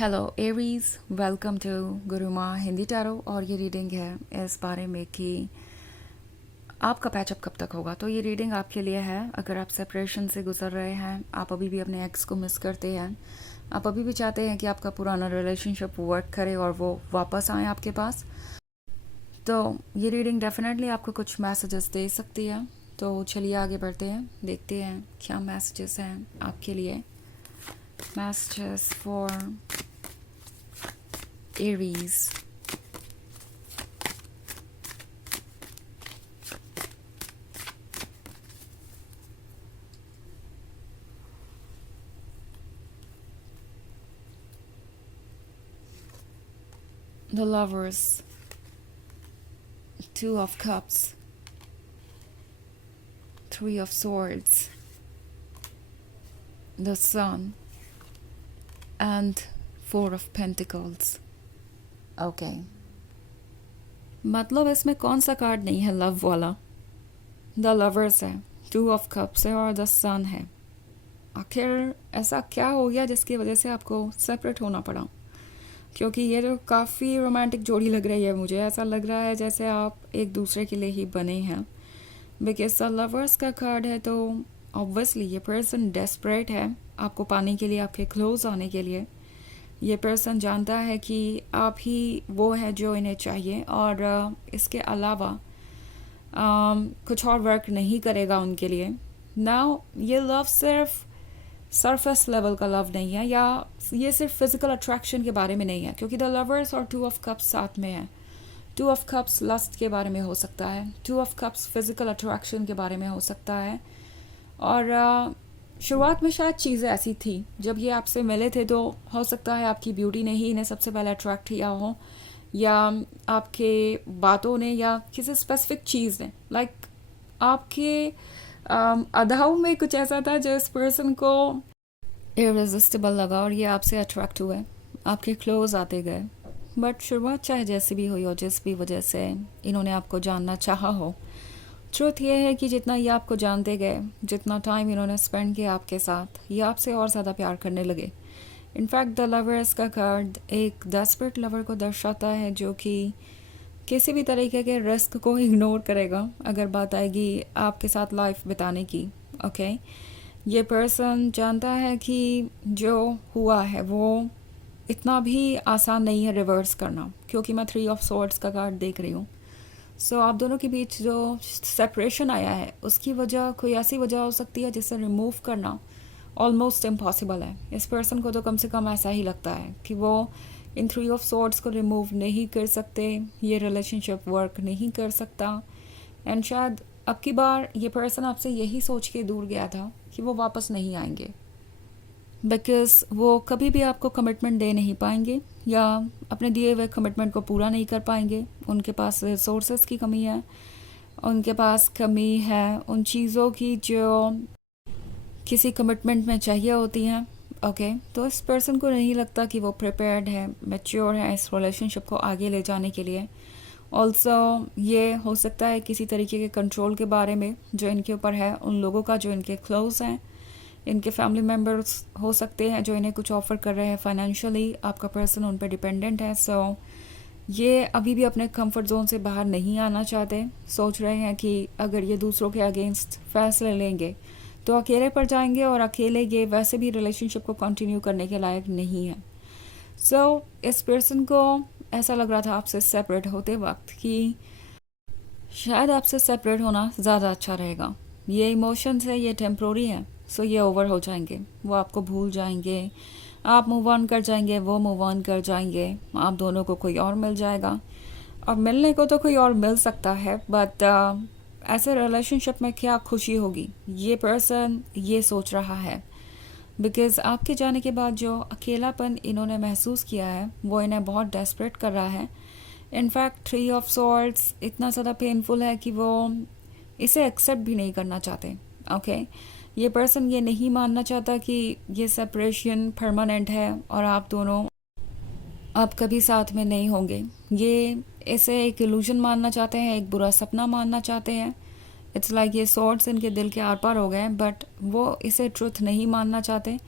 Hello Aries, welcome to Guruma Hindi tarot. और ये reading है इस बारे में कि आपका पैचअप कब तक होगा। तो ये रीडिंग आपके लिए है अगर आप सेपरेशन से गुजर रहे हैं, आप अभी भी अपने एक्स को मिस करते हैं, आप अभी भी चाहते हैं कि आपका पुराना रिलेशनशिप वर्क करे और वो वापस आए आपके पास। तो ये रीडिंग डेफिनेटली आपको कुछ मैसेजेस दे सकती है। तो चलिए आगे बढ़ते हैं, देखते हैं क्या मैसेजेस हैं आपके लिए। Messages for Aries. The Lovers, Two of Cups, Three of Swords, the Sun, and Four of Pentacles. Okay. मतलब इसमें कौन सा कार्ड नहीं है लव वाला? द लवर्स है, टू ऑफ कप्स है और द सन है। आखिर ऐसा क्या हो गया जिसकी वजह से आपको सेपरेट होना पड़ा? क्योंकि ये तो काफ़ी रोमांटिक जोड़ी लग रही है, मुझे ऐसा लग रहा है जैसे आप एक दूसरे के लिए ही बने हैं। बिकॉज द लवर्स का कार्ड है तो ऑब्वियसली ये पर्सन डेस्परेट है आपको पाने के लिए, आपके क्लोज आने के लिए। ये पर्सन जानता है कि आप ही वो है जो इन्हें चाहिए और इसके अलावा कुछ और वर्क नहीं करेगा उनके लिए। नाउ ये लव सिर्फ सरफेस लेवल का लव नहीं है, या ये सिर्फ फिजिकल अट्रैक्शन के बारे में नहीं है, क्योंकि द लवर्स और टू ऑफ कप्स साथ में है। टू ऑफ कप्स लस्ट के बारे में हो सकता है, two of cups physical attraction के बारे में हो सकता है। और शुरुआत में शायद चीज़ें ऐसी थी, जब ये आपसे मिले थे तो हो सकता है आपकी ब्यूटी ने ही इन्हें सबसे पहले अट्रैक्ट किया हो, या आपके बातों ने, या किसी स्पेसिफिक चीज़ ने। लाइक आपके अदाओं में कुछ ऐसा था जो इस पर्सन को इररेजिस्टिबल लगा और ये आपसे अट्रैक्ट हुए, आपके क्लोज आते गए। बट शुरुआत चाहे जैसी भी हुई हो, जिस भी वजह से इन्होंने आपको जानना चाहा हो, ट्रुथ ये है कि जितना ये आपको जानते गए, जितना टाइम इन्होंने स्पेंड किया आपके साथ, ये आपसे और ज़्यादा प्यार करने लगे। इनफैक्ट द लवर्स का कार्ड एक डेस्परेट लवर को दर्शाता है जो कि किसी भी तरीके के रिस्क को इग्नोर करेगा अगर बात आएगी आपके साथ लाइफ बिताने की। ओके, ये पर्सन जानता है कि जो हुआ है वो इतना भी आसान नहीं है रिवर्स करना, क्योंकि मैं थ्री ऑफ सॉर्ड्स का कार्ड देख रही हूँ। सो आप दोनों के बीच जो सेपरेशन आया है उसकी वजह कोई ऐसी वजह हो सकती है जिससे रिमूव करना ऑलमोस्ट इम्पॉसिबल है। इस पर्सन को तो कम से कम ऐसा ही लगता है कि वो इन थ्री ऑफ सॉर्ड्स को रिमूव नहीं कर सकते, ये रिलेशनशिप वर्क नहीं कर सकता। एंड शायद अब की बार ये पर्सन आपसे यही सोच के दूर गया था कि वो वापस नहीं आएंगे, बिकॉज वो कभी भी आपको कमिटमेंट दे नहीं पाएंगे या अपने दिए हुए कमिटमेंट को पूरा नहीं कर पाएंगे। उनके पास रिसोर्सेज की कमी है, उनके पास कमी है उन चीज़ों की जो किसी कमिटमेंट में चाहिए होती हैं। ओके, तो इस पर्सन को नहीं लगता कि वो प्रिपेयर्ड है, मैच्योर है इस रिलेशनशिप को आगे ले जाने के लिए। ऑल्सो ये हो सकता है किसी तरीके के कंट्रोल के बारे में जो इनके ऊपर है, उन लोगों का जो इनके क्लोज हैं, इनके फैमिली मेम्बर्स हो सकते हैं जो इन्हें कुछ ऑफर कर रहे हैं फाइनेंशियली। आपका पर्सन उन पर डिपेंडेंट है। सो ये अभी भी अपने कंफर्ट जोन से बाहर नहीं आना चाहते, सोच रहे हैं कि अगर ये दूसरों के अगेंस्ट फैसले लेंगे तो अकेले पड़ जाएंगे, और अकेले ये वैसे भी रिलेशनशिप को कंटिन्यू करने के लायक नहीं है। सो इस पर्सन को ऐसा लग रहा था आपसे सेपरेट होते वक्त कि शायद आपसे सेपरेट होना ज़्यादा अच्छा रहेगा। ये इमोशंस है, ये टेम्प्रोरी है, सो ये ओवर हो जाएंगे, वो आपको भूल जाएंगे, आप मूव ऑन कर जाएंगे, वो मूव ऑन कर जाएंगे, आप दोनों को कोई और मिल जाएगा। और मिलने को तो कोई और मिल सकता है, बट ऐसे रिलेशनशिप में क्या खुशी होगी, ये पर्सन ये सोच रहा है। बिकॉज आपके जाने के बाद जो अकेलापन इन्होंने महसूस किया है वो इन्हें बहुत डेस्परेट कर रहा है। इनफैक्ट थ्री ऑफ सॉर्ड्स इतना ज़्यादा पेनफुल है कि वो इसे एक्सेप्ट भी नहीं करना चाहते। ओके, ये पर्सन ये नहीं मानना चाहता कि ये सेपरेशन परमानेंट है और आप दोनों अब कभी साथ में नहीं होंगे। ये इसे एक इल्यूजन मानना चाहते हैं, एक बुरा सपना मानना चाहते हैं। इट्स लाइक ये सॉर्ड्स इनके दिल के आर पार हो गए हैं, बट वो इसे ट्रुथ नहीं मानना चाहते।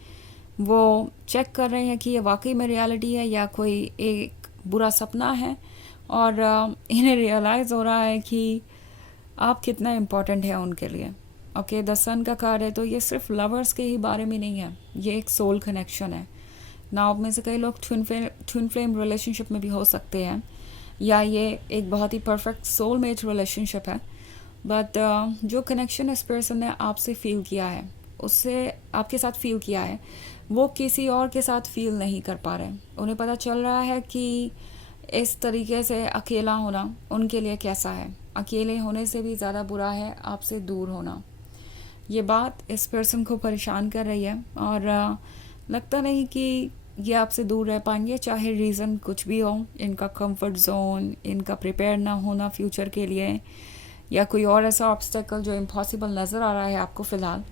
वो चेक कर रहे हैं कि ये वाकई में रियलिटी है या कोई एक बुरा सपना है, और इन्हें रियलाइज़ हो रहा है कि आप कितना इम्पोर्टेंट है उनके लिए। ओके, द सन का कार्ड है, तो ये सिर्फ लवर्स के ही बारे में नहीं है, ये एक सोल कनेक्शन है। नाव में से कई लोग ट्विन फ्लेम रिलेशनशिप में भी हो सकते हैं, या ये एक बहुत ही परफेक्ट सोलमेट रिलेशनशिप है। बट जो कनेक्शन इस पर्सन ने आपसे फील किया है, उससे आपके साथ फील किया है, वो किसी और के साथ फील नहीं कर पा रहे। उन्हें पता चल रहा है कि इस तरीके से अकेला होना उनके लिए कैसा है। अकेले होने से भी ज़्यादा बुरा है आपसे दूर होना। ये बात इस पर्सन को परेशान कर रही है, और लगता नहीं कि ये आपसे दूर रह पाएंगे, चाहे रीज़न कुछ भी हो। इनका कंफर्ट जोन, इनका प्रिपेयर ना होना फ्यूचर के लिए, या कोई और ऐसा ऑब्स्टेकल जो इम्पॉसिबल नज़र आ रहा है आपको फ़िलहाल।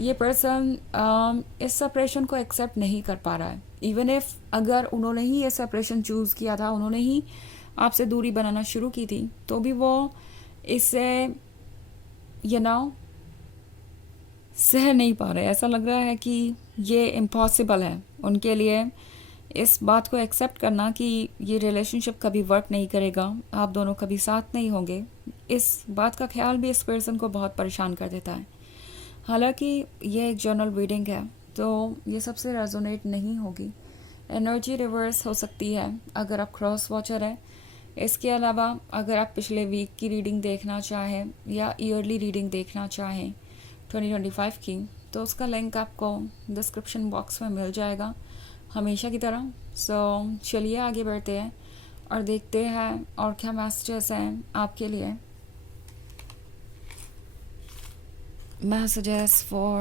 ये पर्सन इस सेपरेशन को एक्सेप्ट नहीं कर पा रहा है। इवन इफ अगर उन्होंने ही ये सेपरेशन चूज़ किया था, उन्होंने ही आपसे दूरी बनाना शुरू की थी, तो भी वो इससे सह नहीं पा रहे। ऐसा लग रहा है कि ये इम्पॉसिबल है उनके लिए इस बात को एक्सेप्ट करना कि ये रिलेशनशिप कभी वर्क नहीं करेगा, आप दोनों कभी साथ नहीं होंगे। इस बात का ख्याल भी इस पर्सन को बहुत परेशान कर देता है। हालांकि ये एक जर्नल रीडिंग है, तो ये सबसे रेजोनेट नहीं होगी। एनर्जी रिवर्स हो सकती है अगर आप क्रॉस वॉचर है। इसके अलावा अगर आप पिछले वीक की रीडिंग देखना चाहें या ईयरली रीडिंग देखना चाहें 2025 की, तो उसका लिंक आपको डिस्क्रिप्शन बॉक्स में मिल जाएगा हमेशा की तरह। सो चलिए आगे बढ़ते हैं और देखते हैं और क्या मैसेजेस हैं आपके लिए। Messages for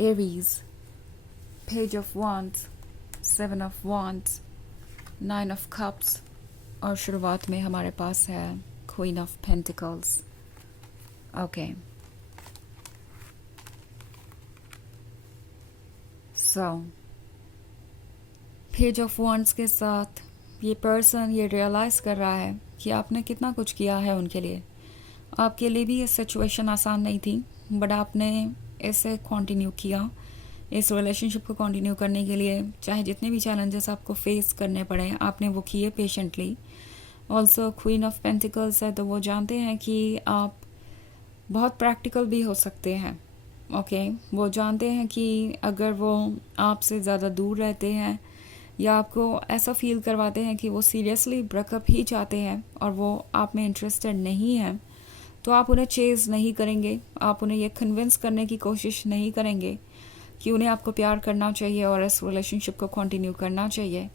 Aries, Page of Wands, Seven of Wands, Nine of Cups, और शुरुआत में हमारे पास है Queen of Pentacles। Okay, so page of wands के साथ ये पर्सन ये रियलाइज़ कर रहा है कि आपने कितना कुछ किया है उनके लिए। आपके लिए भी ये सिचुएशन आसान नहीं थी, बट आपने इसे कंटिन्यू किया। इस रिलेशनशिप को कंटिन्यू करने के लिए चाहे जितने भी चैलेंजेस आपको फेस करने पड़े, आपने वो किए patiently. Also queen of pentacles है, तो वो जानते हैं कि आप बहुत प्रैक्टिकल भी हो सकते हैं। ओके, वो जानते हैं कि अगर वो आपसे ज़्यादा दूर रहते हैं या आपको ऐसा फील करवाते हैं कि वो सीरियसली ब्रेकअप ही चाहते हैं और वो आप में इंटरेस्टेड नहीं है, तो आप उन्हें चेज़ नहीं करेंगे। आप उन्हें ये कन्विंस करने की कोशिश नहीं करेंगे कि उन्हें आपको प्यार करना चाहिए और इस रिलेशनशिप को कंटिन्यू करना चाहिए।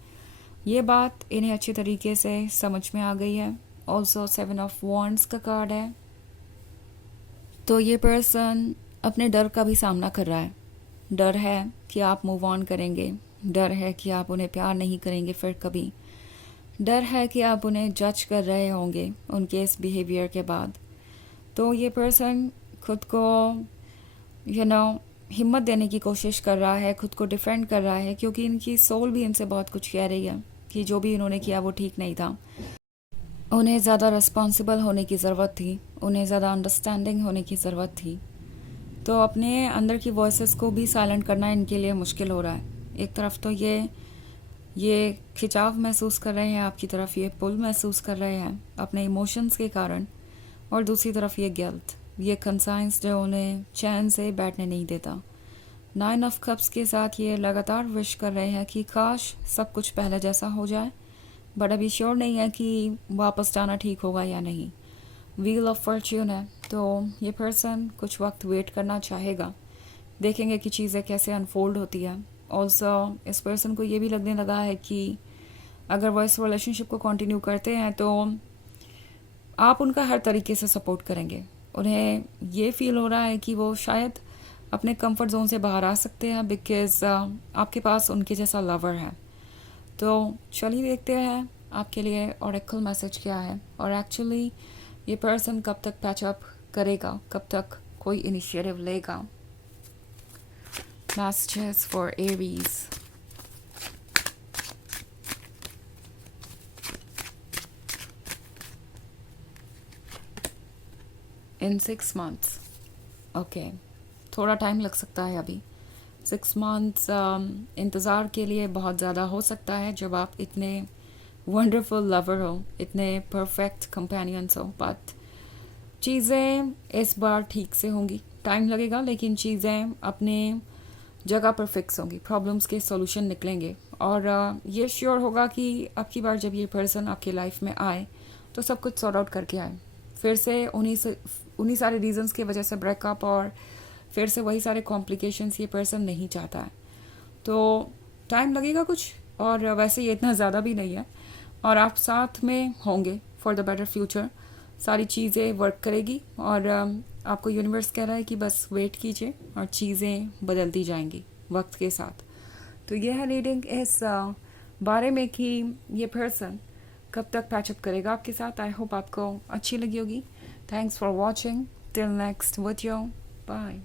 ये बात इन्हें अच्छे तरीके से समझ में आ गई है। ऑल्सो 7 ऑफ वॉन्ड्स का कार्ड है, तो ये पर्सन अपने डर का भी सामना कर रहा है। डर है कि आप मूव ऑन करेंगे, डर है कि आप उन्हें प्यार नहीं करेंगे फिर कभी, डर है कि आप उन्हें जज कर रहे होंगे उनके इस बिहेवियर के बाद। तो ये पर्सन खुद को हिम्मत देने की कोशिश कर रहा है, खुद को डिफेंड कर रहा है, क्योंकि इनकी सोल भी इनसे बहुत कुछ कह रही है कि जो भी इन्होंने किया वो ठीक नहीं था। उन्हें ज़्यादा रिस्पॉन्सिबल होने की ज़रूरत थी, उन्हें ज़्यादा अंडरस्टैंडिंग होने की ज़रूरत थी। तो अपने अंदर की वॉइसेस को भी साइलेंट करना इनके लिए मुश्किल हो रहा है। एक तरफ तो ये खिंचाव महसूस कर रहे हैं आपकी तरफ, ये पुल महसूस कर रहे हैं अपने इमोशंस के कारण, और दूसरी तरफ ये गिल्ट, ये कंसाइंस जो उन्हें चैन से बैठने नहीं देता। 9 ऑफ कप्स के साथ ये लगातार विश कर रहे हैं कि काश सब कुछ पहले जैसा हो जाए, बट अभी श्योर नहीं है कि वापस जाना ठीक होगा या नहीं। व्हील ऑफ फॉर्च्यून है, तो ये पर्सन कुछ वक्त वेट करना चाहेगा, देखेंगे कि चीज़ें कैसे अनफोल्ड होती है। ऑल्सो इस पर्सन को ये भी लगने लगा है कि अगर वो इस रिलेशनशिप को कंटिन्यू करते हैं तो आप उनका हर तरीके से सपोर्ट करेंगे। उन्हें ये फील हो रहा है कि वो शायद अपने कंफर्ट जोन से बाहर आ सकते हैं, बिकॉज आपके पास उनके जैसा लवर है। तो चलिए देखते हैं आपके लिए ऑरेकल मैसेज क्या है, और एक्चुअली ये पर्सन कब तक पैचअप करेगा, कब तक कोई इनिशिएटिव लेगा। Messages for Aries. In 6 months. Okay, थोड़ा टाइम लग सकता है अभी. 6 months इंतज़ार के लिए बहुत ज़्यादा हो सकता है जब आप इतने वंडरफुल लवर हो, इतने परफेक्ट कंपेनियंस हो. बट चीज़ें इस बार ठीक से होंगी. टाइम लगेगा लेकिन चीज़ें अपने जगह पर फिक्स होंगी. प्रॉब्लम्स के सॉल्यूशन निकलेंगे. और ये श्योर होगा कि अब की बार जब ये पर्सन आपकी लाइफ में आए तो सब कुछ सॉर्ट आउट करके आए. फिर से उन्हीं सारे रीजंस की वजह से ब्रेकअप और फिर से वही सारे कॉम्प्लिकेशंस ये पर्सन नहीं चाहता है. तो टाइम लगेगा कुछ, और वैसे ये इतना ज़्यादा भी नहीं है. और आप साथ में होंगे फॉर द बेटर फ्यूचर. सारी चीज़ें वर्क करेगी और आपको यूनिवर्स कह रहा है कि बस वेट कीजिए और चीज़ें बदलती जाएंगी वक्त के साथ. तो यह है रीडिंग इस बारे में कि ये पर्सन कब तक पैचअप करेगा आपके साथ. आई होप आपको अच्छी लगी होगी. Thanks for watching. Till next video. Bye.